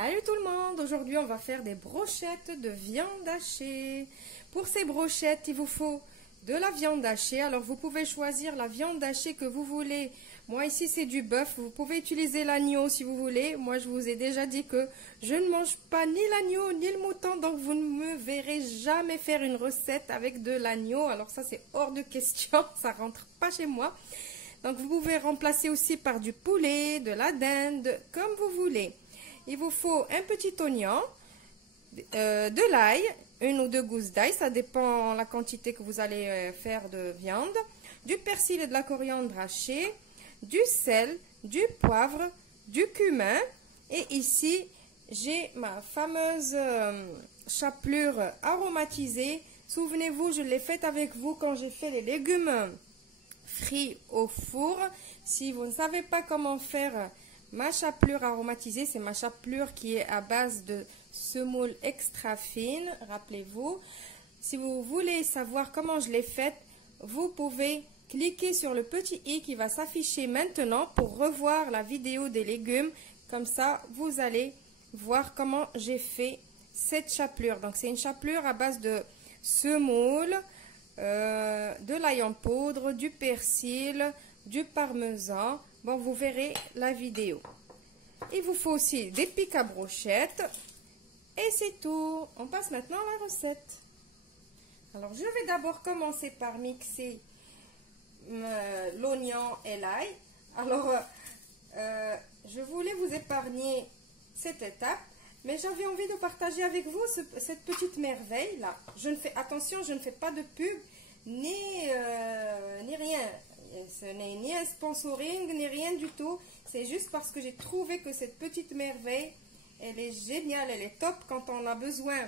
Salut tout le monde, aujourd'hui on va faire des brochettes de viande hachée. Pour ces brochettes, il vous faut de la viande hachée. Alors vous pouvez choisir la viande hachée que vous voulez. Moi ici c'est du bœuf, vous pouvez utiliser l'agneau si vous voulez. Moi je vous ai déjà dit que je ne mange pas ni l'agneau ni le mouton, donc vous ne me verrez jamais faire une recette avec de l'agneau. Alors ça c'est hors de question, ça rentre pas chez moi. Donc vous pouvez remplacer aussi par du poulet, de la dinde, comme vous voulez. Il vous faut un petit oignon, de l'ail, une ou deux gousses d'ail, ça dépend la quantité que vous allez faire de viande, du persil et de la coriandre hachée, du sel, du poivre, du cumin. Et ici, j'ai ma fameuse chapelure aromatisée. Souvenez-vous, je l'ai faite avec vous quand j'ai fait les légumes frits au four. Si vous ne savez pas comment faire ma chapelure aromatisée, c'est ma chapelure qui est à base de semoule extra fine, rappelez-vous. Si vous voulez savoir comment je l'ai faite, vous pouvez cliquer sur le petit i qui va s'afficher maintenant pour revoir la vidéo des légumes. Comme ça, vous allez voir comment j'ai fait cette chapelure. Donc, c'est une chapelure à base de semoule, de l'ail en poudre, du persil, du parmesan. Bon, vous verrez la vidéo. Il vous faut aussi des pics à brochettes. Et c'est tout. On passe maintenant à la recette. Alors, je vais d'abord commencer par mixer l'oignon et l'ail. Alors, je voulais vous épargner cette étape, mais j'avais envie de partager avec vous cette petite merveille là. Attention, je ne fais pas de pub ni rien. Ce n'est ni un sponsoring ni rien du tout. C'est juste parce que j'ai trouvé que cette petite merveille, elle est géniale, elle est top quand on a besoin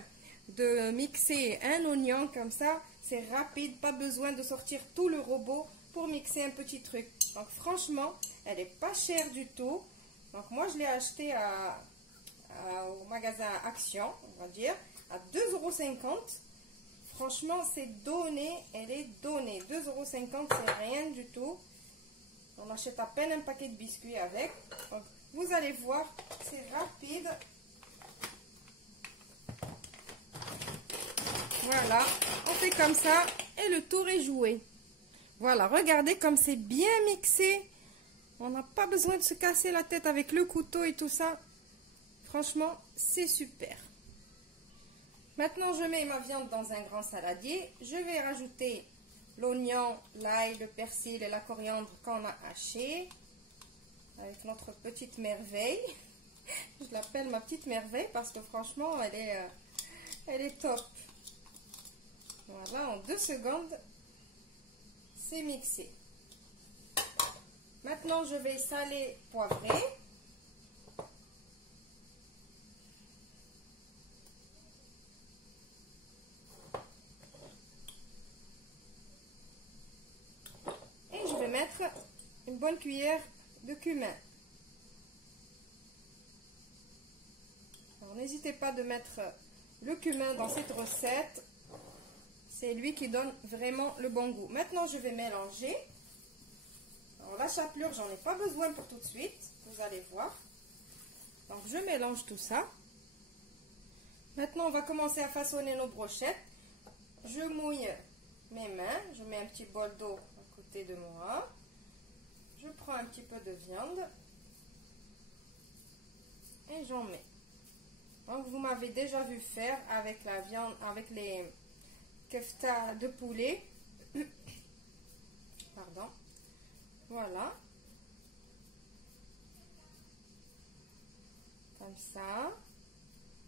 de mixer un oignon comme ça. C'est rapide, pas besoin de sortir tout le robot pour mixer un petit truc. Donc franchement, elle n'est pas chère du tout. Donc moi je l'ai acheté au magasin Action, on va dire, à 2,50 €. Franchement, c'est donné, elle est donnée. 2,50 €, c'est rien du tout. On achète à peine un paquet de biscuits avec. Donc, vous allez voir, c'est rapide. Voilà, on fait comme ça et le tour est joué. Voilà, regardez comme c'est bien mixé. On n'a pas besoin de se casser la tête avec le couteau et tout ça. Franchement, c'est super. Maintenant, je mets ma viande dans un grand saladier. Je vais rajouter l'oignon, l'ail, le persil et la coriandre qu'on a haché avec notre petite merveille. Je l'appelle ma petite merveille parce que franchement, elle est top. Voilà, en 2 secondes, c'est mixé. Maintenant, je vais saler, poivrer. Et je vais mettre une bonne cuillère de cumin. Alors, n'hésitez pas de mettre le cumin dans cette recette. C'est lui qui donne vraiment le bon goût. Maintenant, je vais mélanger. Alors, la chapelure, j'en ai pas besoin pour tout de suite. Vous allez voir. Donc, je mélange tout ça. Maintenant, on va commencer à façonner nos brochettes. Je mouille mes mains. Je mets un petit bol d'eau à côté de moi. Je prends un petit peu de viande. Et j'en mets. Donc, vous m'avez déjà vu faire avec la viande, avec les kefta de poulet. Pardon. Voilà. Comme ça.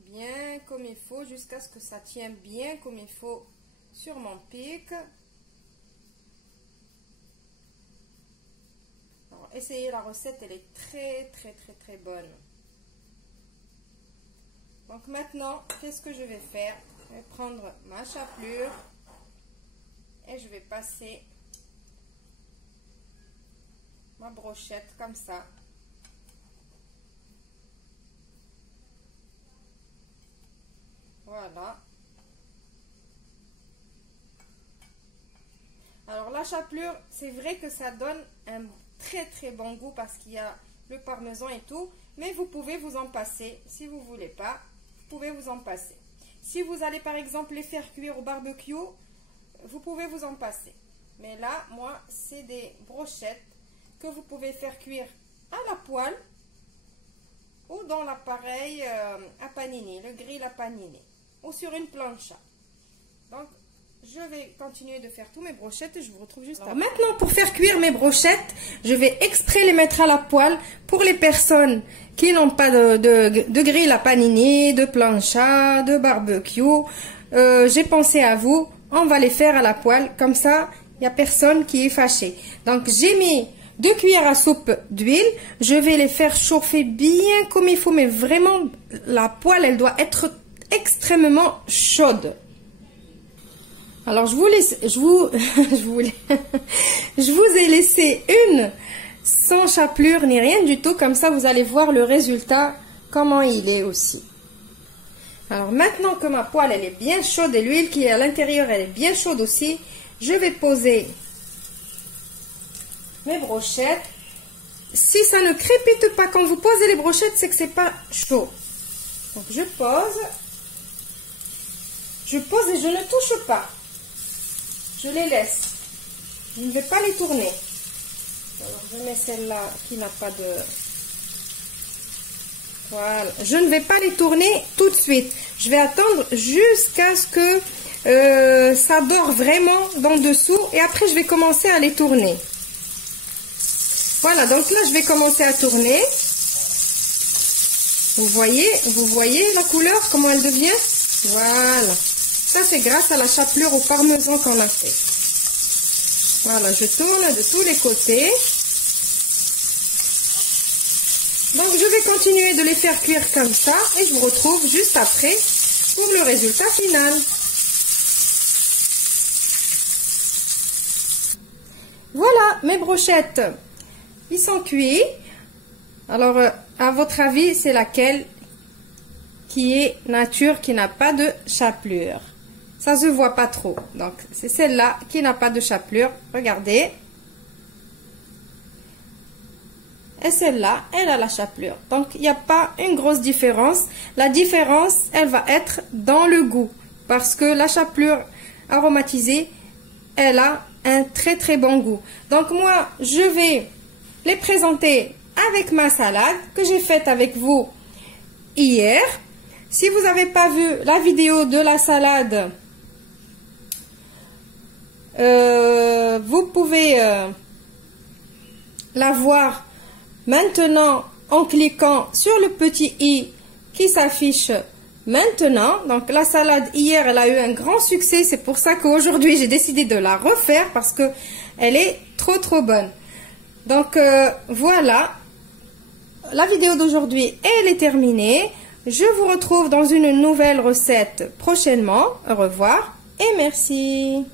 Bien comme il faut, jusqu'à ce que ça tienne bien comme il faut sur mon pic. Alors, essayez la recette, elle est très bonne. Donc maintenant, qu'est-ce que je vais faire? Je vais prendre ma chapelure et je vais passer ma brochette comme ça. Voilà. Alors la chapelure, c'est vrai que ça donne un très bon goût parce qu'il y a le parmesan et tout. mais vous pouvez vous en passer. Si vous ne voulez pas, vous pouvez vous en passer. Si vous allez par exemple les faire cuire au barbecue, vous pouvez vous en passer. Mais là, moi, c'est des brochettes que vous pouvez faire cuire à la poêle ou dans l'appareil à panini, le grill à panini, ou sur une plancha. Donc, je vais continuer de faire tous mes brochettes et je vous retrouve juste après. Maintenant, pour faire cuire mes brochettes, je vais exprès les mettre à la poêle pour les personnes qui n'ont pas de grill à panini, de plancha, de barbecue. J'ai pensé à vous, on va les faire à la poêle, comme ça, il n'y a personne qui est fâché. Donc, j'ai mis 2 cuillères à soupe d'huile. Je vais les faire chauffer bien comme il faut, mais vraiment, la poêle, elle doit être extrêmement chaude. Alors, je vous ai laissé une sans chapelure ni rien du tout. Comme ça, vous allez voir le résultat, comment il est aussi. Alors, maintenant que ma poêle, elle est bien chaude et l'huile qui est à l'intérieur, elle est bien chaude aussi, je vais poser mes brochettes. Si ça ne crépite pas quand vous posez les brochettes, c'est que c'est pas chaud. Donc, je pose et je ne touche pas. Je les laisse. Je ne vais pas les tourner. Alors, je mets celle-là qui n'a pas de... Voilà. Je ne vais pas les tourner tout de suite. Je vais attendre jusqu'à ce que ça dore vraiment dans dessous. Et après, je vais commencer à les tourner. Voilà. Donc là, je vais commencer à tourner. Vous voyez la couleur, comment elle devient? Voilà. Ça, c'est grâce à la chapelure au parmesan qu'on a fait. Voilà, je tourne de tous les côtés. Donc, je vais continuer de les faire cuire comme ça. Et je vous retrouve juste après pour le résultat final. Voilà, mes brochettes. Ils sont cuits. Alors, à votre avis, c'est laquelle qui est nature, qui n'a pas de chapelure? Ça se voit pas trop. Donc, c'est celle-là qui n'a pas de chapelure. Regardez. Et celle-là, elle a la chapelure. Donc, il n'y a pas une grosse différence. La différence, elle va être dans le goût. Parce que la chapelure aromatisée, elle a un très très bon goût. Donc, moi, je vais les présenter avec ma salade que j'ai faite avec vous hier. Si vous n'avez pas vu la vidéo de la salade, vous pouvez la voir maintenant en cliquant sur le petit i qui s'affiche maintenant. Donc la salade hier, elle a eu un grand succès. C'est pour ça qu'aujourd'hui j'ai décidé de la refaire parce que elle est trop bonne. Donc voilà, la vidéo d'aujourd'hui elle est terminée. Je vous retrouve dans une nouvelle recette prochainement. Au revoir et merci.